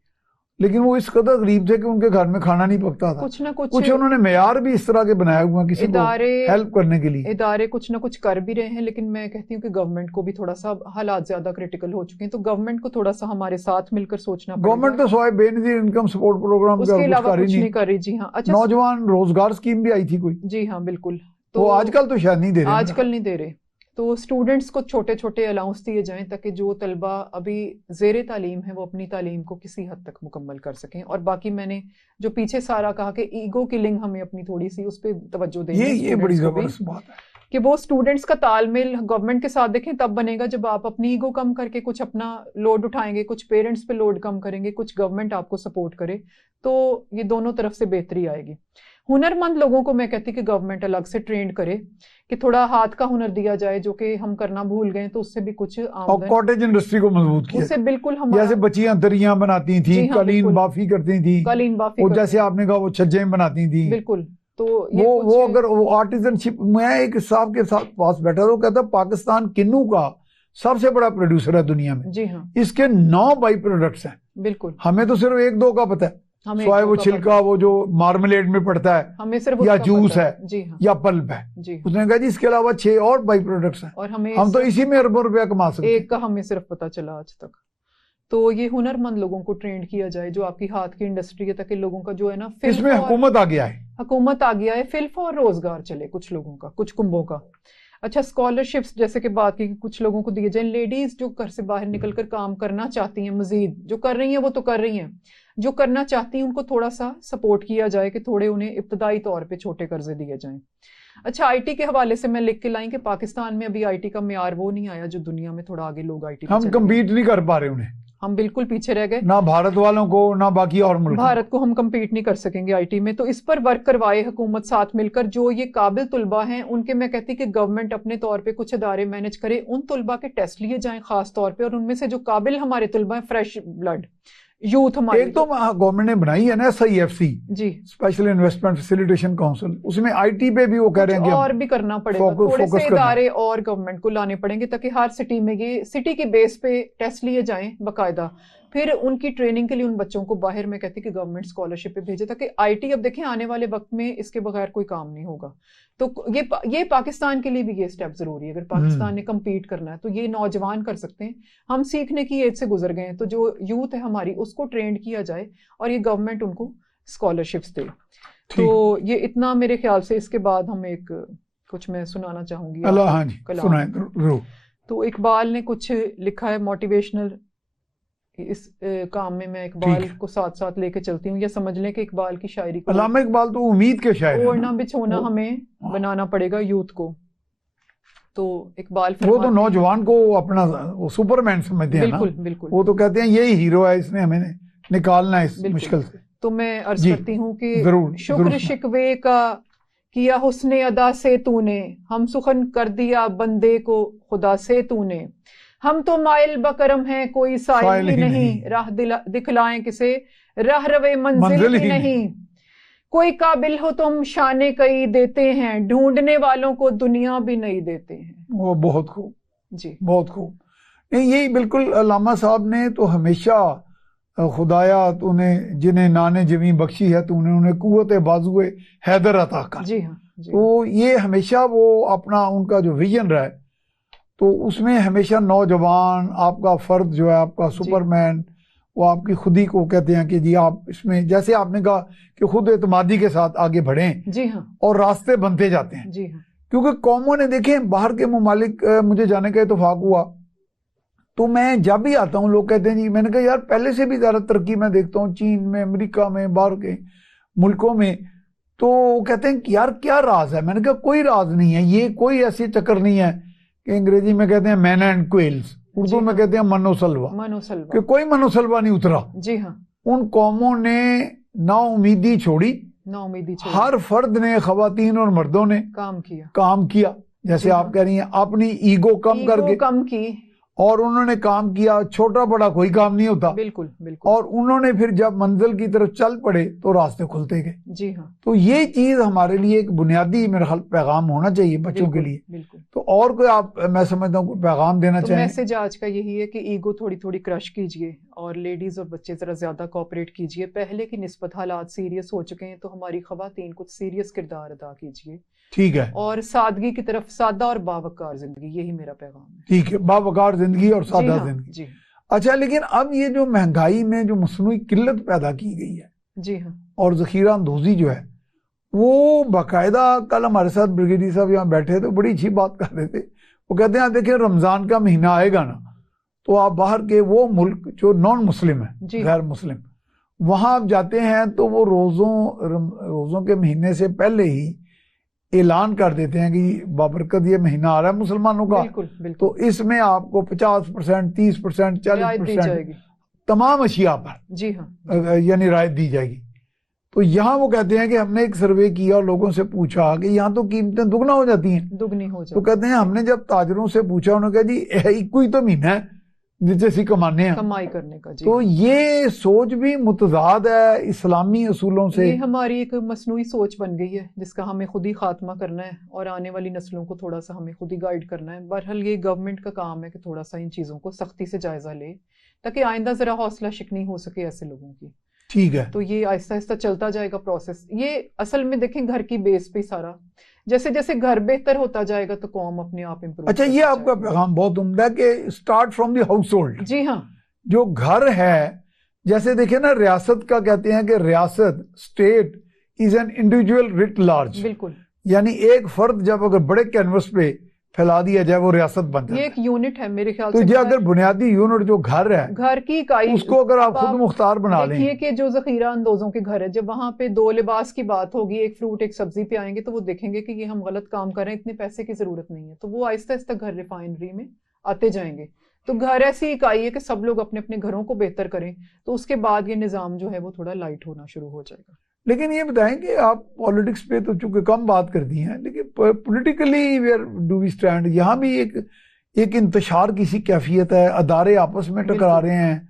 लेकिन वो इस कदर गरीब थे कि उनके घर में खाना नहीं पकता था। कुछ ना कुछ उन्होंने मेयार भी इस तरह के बनाए हुए हैं किसी को हेल्प करने के लिए। इदारे कुछ ना कुछ कर भी रहे हैं, लेकिन मैं कहती हूँ कि गवर्नमेंट को भी थोड़ा सा, हालात ज्यादा क्रिटिकल हो चुके हैं, तो गवर्नमेंट को थोड़ा सा हमारे साथ मिलकर सोचना पड़ेगा। गवर्नमेंट तो सवाए बेनजीर इनकम सपोर्ट प्रोग्राम उसके अलावा कुछ नहीं कर रही। जी हाँ। अच्छा, नौजवान रोजगार स्कीम भी आई थी कोई? जी हाँ, बिल्कुल, तो आजकल तो शायद नहीं दे रहे, आजकल नहीं दे रहे। तो स्टूडेंट्स को छोटे छोटे अलाउंस दिए जाएं, ताकि जो तलबा अभी जेरे तालीम है वो अपनी तालीम को किसी हद तक मुकम्मल कर सकें। और बाकी मैंने जो पीछे सारा कहा कि ईगो किलिंग हमें अपनी थोड़ी सी उस पर तवज्जो देनी है, ये बड़ी जबरदस्त बात है कि वो स्टूडेंट्स का तालमेल गवर्नमेंट के साथ देखें, तब बनेगा जब आप अपनी ईगो कम करके कुछ अपना लोड उठाएंगे, कुछ पेरेंट्स पे लोड कम करेंगे, कुछ गवर्नमेंट आपको सपोर्ट करे, तो ये दोनों तरफ से बेहतरी आएगी। हुनरमंद लोगों को मैं कहती कि गवर्नमेंट अलग से ट्रेंड करे, कि थोड़ा हाथ का हुनर दिया जाए, जो कि हम करना भूल गए, तो उससे भी कुछ और कॉटेज इंडस्ट्री को मजबूत किया, उससे बिल्कुल हम, जैसे बच्चियां दरियां बनाती थी, कालीन बाफी करती थी, कालीन बाफी, और जैसे आपने कहा वो छज्जें बनाती थी, बिल्कुल। तो वो अगर वो आर्टिजनशिप, मैं एक साहब के साथ पास बैठा था, वो कहता पाकिस्तान किन्नू का सबसे बड़ा प्रोड्यूसर है दुनिया में। जी हाँ, इसके 9 बाई प्रोडक्ट्स हैं। बिल्कुल। हमें तो सिर्फ 1-2 का पता है, हमें स्वाय वो का छिलका, पता वो जो मार्मलेड में पड़ता है, हमें सिर्फ या उसका जूस पता है, जी हाँ, या पल्प है। जी हाँ। उसने कहा जी इसके अलावा 6 और बाई प्रोडक्ट्स हैं, और हमें हम तो इसी में अरबों रुपया कमा सकते हैं। एक का हमें सिर्फ पता चला आज तक। तो ये हुनरमंद लोगों को ट्रेंड किया जाए, जो आपकी हाथ की इंडस्ट्री है, ताकि लोगों का जो है ना, इसमें हुकूमत आ गया है, हुकूमत आ गया है, फिल फॉर रोजगार चले कुछ लोगों का, कुछ कुंभों का। अच्छा, स्कॉलरशिप्स जैसे कि बात की कि कुछ लोगों को दिए जाए, लेडीज जो घर से बाहर निकलकर काम करना चाहती हैं, मजीद जो कर रही हैं वो तो कर रही हैं, जो करना चाहती हैं उनको थोड़ा सा सपोर्ट किया जाए कि थोड़े उन्हें इब्तदाई तौर पे छोटे कर्जे दिए जाएं। अच्छा, आईटी के हवाले से मैं लिख के लाई कि पाकिस्तान में अभी आईटी का मेयार वो नहीं आया जो दुनिया में थोड़ा आगे लोग आईटी हम कम्पीट नहीं कर पा रहे उन्हें, हम बिल्कुल पीछे रह गए, ना भारत वालों को ना बाकी और मुल्क। भारत को हम कम्पीट नहीं कर सकेंगे आईटी में। तो इस पर वर्क करवाए हुकूमत साथ मिलकर, जो ये काबिल तुलबा हैं उनके, मैं कहती कि गवर्नमेंट अपने तौर पे कुछ इदारे मैनेज करे, उन तुलबा के टेस्ट लिए जाएं खास तौर पे, और उनमें से जो काबिल हमारे तुलबा हैं, फ्रेश ब्लड यूथ हमारे, एक तो गवर्नमेंट ने बनाई है ना SIFC, जी, स्पेशल इन्वेस्टमेंट फैसिलिटेशन काउंसिल, उसमें आईटी पे भी वो कह रहे हैं कि और भी करना पड़ेगा, थोड़े से करना। इदारे और गवर्नमेंट को लाने पड़ेंगे ताकि हर सिटी में ये सिटी के बेस पे टेस्ट लिए जाएं बाकायदा, फिर उनकी ट्रेनिंग के लिए उन बच्चों को बाहर, मैं कहती कि गवर्नमेंट स्कॉलरशिप पे भेजे, ताकि आईटी, अब देखें आने वाले वक्त में इसके बगैर कोई काम नहीं होगा। तो ये पाकिस्तान के लिए भी ये स्टेप जरूरी है। अगर पाकिस्तान ने कम्पीट करना है तो ये नौजवान कर सकते हैं, हम सीखने की एज से गुजर गए हैं, तो जो यूथ है हमारी उसको ट्रेंड किया जाए और ये गवर्नमेंट उनको स्कॉलरशिप्स दे। तो ये इतना मेरे ख्याल से। इसके बाद हम एक कुछ मैं सुनाना चाहूंगी, हाँ जी, सुनाएं। तो इकबाल ने कुछ लिखा है मोटिवेशनल, इस काम में मैं इकबाल को साथ साथ लेके चलती हूँ, या समझ लें कि इकबाल की शायरी को, अल्लामा इकबाल तो उम्मीद के शायर, ओढ़ना बिछोना हमें बनाना पड़ेगा यूथ को। तो इकबाल वो तो नौजवान को अपना वो सुपरमैन समझते हैं ना, बिल्कुल बिल्कुल, वो तो कहते हैं यही हीरो है, इसने हमें निकालना है इस मुश्किल से। तो मैं अर्ज करती हूँ कि शुक्र शिकवे का किया हुस्ने अदा से तूने, हम सुखन कर दिया बंदे को खुदा से तूने, हम तो माइल बकरम हैं कोई साइल ही नहीं, राह दिखलाएं किसे राह रवे मंजिल ही नहीं, कोई काबिल हो तुम शाने कई देते हैं, ढूंढने वालों को दुनिया भी नहीं देते हैं। वो बहुत खूब जी, बहुत खूब। नहीं, यही बिल्कुल अल्लामा साहब ने तो हमेशा खुदाया तूने जिन्हें नाने जमी बख्शी है, तूने उन्हें कुव्वत बाजुए हैदर अता कर। जी हाँ, जी। तो ये हमेशा वो अपना उनका जो विजन रहा है, तो उसमें हमेशा नौजवान, आपका फर्द जो है, आपका सुपरमैन, वो आपकी खुदी को कहते हैं कि जी आप इसमें, जैसे आपने कहा कि खुद एतमादी के साथ आगे बढ़ें, जी हाँ, और रास्ते बनते जाते हैं। जी हाँ, क्योंकि कौमों ने देखें, बाहर के ममालिक मुझे जाने का इत्तेफाक हुआ, तो मैं जब भी आता हूँ लोग कहते हैं जी, मैंने कहा यार पहले से भी ज़्यादा तरक्की मैं देखता हूँ चीन में, अमेरिका में, बाहर के मुल्कों में। तो कहते हैं कि यार क्या राज है? मैंने कहा कोई राज नहीं है, ये कोई ऐसी चक्कर नहीं है कि अंग्रेजी में कहते हैं मैन एंड क्वेल्स, उर्दू में कहते हैं मनोसलवा, कि कोई मनोसलवा नहीं उतरा। जी हाँ, उन कौमों ने नाउमीदी छोड़ी, हर फर्द ने, खवातीन और मर्दों ने काम किया जैसे आप कह रही हैं, अपनी ईगो कम की, और उन्होंने काम किया। छोटा बड़ा कोई काम नहीं होता, बिल्कुल बिल्कुल। और उन्होंने फिर जब मंजिल की तरफ चल पड़े तो रास्ते खुलते गए। जी हाँ, तो ये चीज हमारे लिए एक बुनियादी मेरा ख्याल पैगाम होना चाहिए बच्चों के लिए। बिल्कुल। तो और कोई आप, मैं समझता हूँ कोई पैगाम देना चाहिए? मैसेज आज का यही है कि ईगो थोड़ी थोड़ी क्रश कीजिए, और लेडीज और बच्चे जरा ज्यादा कोऑपरेट कीजिए। पहले की निस्बत हालात सीरियस हो चुके हैं, तो हमारी खवातीन कुछ सीरियस किरदार अदा कीजिए, ठीक है, और सादगी की तरफ, सादा और बावकार जिंदगी, यही मेरा पैगाम है। ठीक है, बावकार जिंदगी और सादा जिंदगी। जी। अच्छा, लेकिन अब ये जो महंगाई में जो मसनूई किल्लत पैदा की गई है, जी हाँ, और जखीरा अंदोजी जो है, वो बाकायदा, कल हमारे साथ ब्रिगेडियर साहब यहाँ बैठे थे, बड़ी अच्छी बात कर रहे थे। वो कहते हैं देखिए रमजान का महीना आएगा ना, तो आप बाहर के वो मुल्क जो नॉन मुस्लिम है, गैर मुस्लिम, वहां आप जाते हैं तो वो रोजों के महीने से पहले ही ऐलान कर देते हैं कि बाबरकत ये महीना आ रहा है मुसलमानों का, तो इसमें आपको 50%, 30%, 40% तमाम अशिया पर, जी हाँ, यानी रायत दी जाएगी। तो यहाँ वो कहते हैं कि हमने एक सर्वे किया और लोगों से पूछा कि यहाँ तो कीमतें दुगना हो जाती हैं, दुगनी हो जाती। तो कहते हैं हमने जब ताजरों से पूछा, उन्होंने कहा जी एक ही तो महीना है, जिसे ਅਸੀਂ कमाने हैं। कमाई करने का। जी तो ये सोच भी मुतजाद है इस्लामी असूलों से। ये हमारी एक मसनूई सोच बन गई है जिसका हमें खुद ही खात्मा करना है और आने वाली नस्लों को थोड़ा सा हमें खुद ही गाइड करना है। बहरहाल ये गवर्नमेंट का काम है कि थोड़ा सा इन चीज़ों को सख्ती से जायजा ले ताकि आइंदा ज़रा हौसला शिकनी हो सके ऐसे लोगों की। ठीक है, तो ये आहिस्ता आहिस्ता चलता जाएगा प्रोसेस। ये असल में देखें घर की बेस पे सारा, जैसे जैसे घर बेहतर होता जाएगा तो कौम अपने आप इम्प्रूव। अच्छा, ये आपका पैगाम बहुत उम्दा है कि start from the household. जी हाँ, जो घर है, जैसे देखिए ना, रियासत का कहते हैं कि रियासत, state is an individual writ large. बिल्कुल, यानी एक फर्द जब अगर बड़े कैनवस पे फैला दिया जाए वो रियासत बन जाए। ये एक यूनिट है मेरे ख्याल तो से। ये अगर बुनियादी यूनिट जो घर है, घर की इकाई, उसको अगर आप खुद मुख्तार बना लें। देखिए कि जो जखीरा अंदोजों के घर है, जब वहां पे दो लिबास की बात होगी, एक फ्रूट एक सब्जी पे आएंगे तो वो देखेंगे कि ये हम गलत काम कर रहे हैं, इतने पैसे की जरूरत नहीं है, तो वो आहिस्ता आहिस्ता घर रिफाइनरी में आते जाएंगे। तो घर ऐसी इकाई है कि सब लोग अपने अपने घरों को बेहतर करें तो उसके बाद ये निज़ाम जो है वो थोड़ा लाइट होना शुरू हो जाएगा। लेकिन ये बताएं कि आप पॉलिटिक्स पे तो चूंकि कम बात कर दी हैं, लेकिन politically where do we stand? यहाँ भी एक इंतशार की सी कैफियत है, अदारे आपस में टकरा रहे हैं,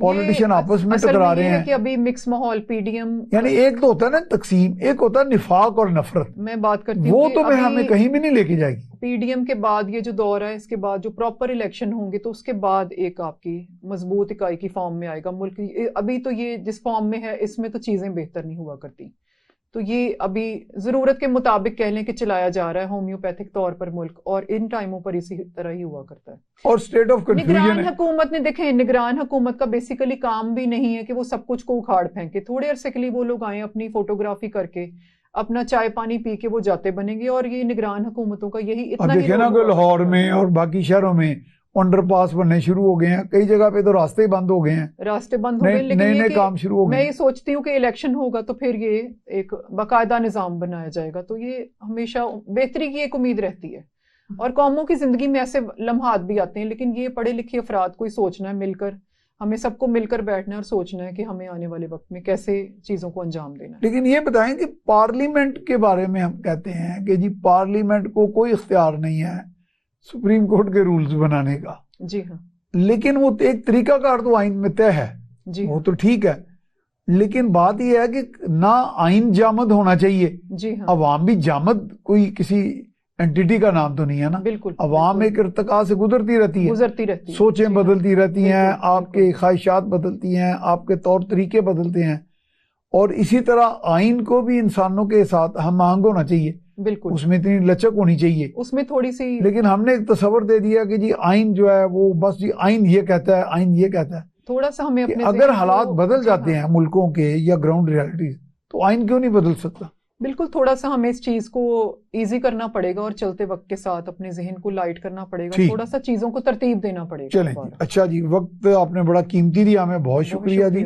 पॉलिटिशियन आपस में टकरा रहे हैं कि अभी मिक्स माहौल, पीडीएम, यानी एक तो होता है ना तकसीम, एक होता है निफाक और नफरत। मैं बात करती हूँ वो तो मैं हमें कहीं भी नहीं लेके जाएगी। पीडीएम के बाद ये जो दौर है, इसके बाद जो प्रॉपर इलेक्शन होंगे तो उसके बाद एक आपकी मजबूत इकाई की फॉर्म में आएगा मुल्क। अभी तो ये जिस फॉर्म में है इसमें तो चीजें बेहतर नहीं हुआ करती, तो ये अभी जरूरत के मुताबिक कह लें कि चलाया जा रहा है होम्योपैथिक तौर पर मुल्क, और इन टाइमों पर इसी तरह ही हुआ करता है। और स्टेट ऑफ कंफ्यूजन निगरान है। हुकूमत ने, देखें, निगरान हुकूमत का बेसिकली काम भी नहीं है कि वो सब कुछ को उखाड़ फेंके। थोड़े अरसे के लिए वो लोग आए, अपनी फोटोग्राफी करके अपना चाय पानी पी के वो जाते बनेंगे, और ये निगरान हुकूमतों का यही इतना ही देखिए ना कि लाहौर में और बाकी शहरों में अंडरपास बनने शुरू हो गए हैं, कई जगह पे तो रास्ते ही बंद हो गए हैं, रास्ते बंद हो गए, लेकिन नए ये नए कि काम शुरू हो मैं गए। ये सोचती हूँ कि इलेक्शन होगा तो फिर ये एक बाकायदा निज़ाम बनाया जाएगा, तो ये हमेशा बेहतरी की एक उम्मीद रहती है। और कौमों की जिंदगी में ऐसे लम्हात भी आते हैं, लेकिन ये पढ़े लिखे अफराद को ही सोचना है मिलकर, हमें सबको मिलकर बैठना है और सोचना है कि हमें आने वाले वक्त में कैसे चीजों को अंजाम देना है। लेकिन ये बताएं कि पार्लियामेंट के बारे में हम कहते हैं कि जी पार्लियामेंट को कोई इख्तियार नहीं है सुप्रीम कोर्ट के रूल्स बनाने का। जी हाँ, लेकिन वो एक तरीकाकार तो आइन में तय है, जी वो तो ठीक है, लेकिन बात यह है कि ना आइन जामद होना चाहिए, जी हाँ, अवाम भी जामद कोई किसी एंटिटी का नाम तो नहीं है ना। बिल्कुल, अवाम एक इर्तिका से गुजरती रहती है, सोचें बदलती रहती हैं, आपके ख्वाहिशात बदलती हैं, आपके तौर तरीके बदलते हैं, और इसी तरह आइन को भी इंसानों के साथ हम आहंग होना चाहिए, बिल्कुल, उसमें इतनी लचक होनी चाहिए, उसमें थोड़ी सी। लेकिन हमने एक तस्वर दे दिया कि जी आइन जो है वो बस जी आइन ये कहता है, आइन ये कहता है। थोड़ा सा हमें अपने अगर हालात बदल जाते हैं मुल्कों के या ग्राउंड रियलिटी, तो आइन क्यों नहीं बदल सकता? बिल्कुल, थोड़ा सा हमें इस चीज को इजी करना पड़ेगा और चलते वक्त के साथ अपने जहन को लाइट करना पड़ेगा, थोड़ा सा चीजों को तरतीब देना पड़ेगा। चलें जी, अच्छा जी, वक्त आपने बड़ा कीमती दिया, हमें बहुत शुक्रिया जी।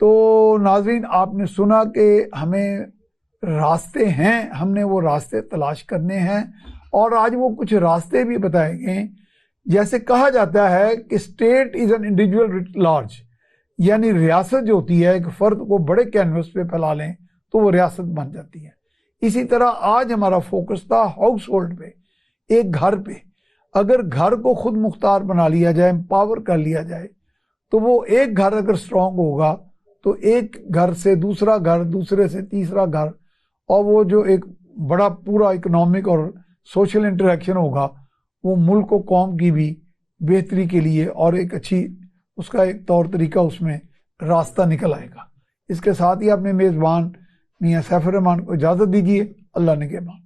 तो नाजरीन, आपने सुना कि हमें रास्ते हैं, हमने वो रास्ते तलाश करने हैं, और आज वो कुछ रास्ते भी बताए गए। जैसे कहा जाता है कि state is an individual writ large, यानी रियासत जो होती है एक फर्द को बड़े कैनवस पे फैला लें तो वो रियासत बन जाती है। इसी तरह आज हमारा फोकस था हाउस होल्ड पे, एक घर पे। अगर घर को खुद मुख्तार बना लिया जाए, एम्पावर कर लिया जाए, तो वो एक घर अगर स्ट्रांग होगा तो एक घर से दूसरा घर, दूसरे से तीसरा घर, और वो जो एक बड़ा पूरा इकोनॉमिक और सोशल इंटरेक्शन होगा, वो मुल्क और कौम की भी बेहतरी के लिए और एक अच्छी उसका एक तौर तरीका उसमें रास्ता निकल आएगा। इसके साथ ही अपने मेज़बान मियां सैफुर रहमान को इजाज़त दीजिए। अल्लाह निगहबान।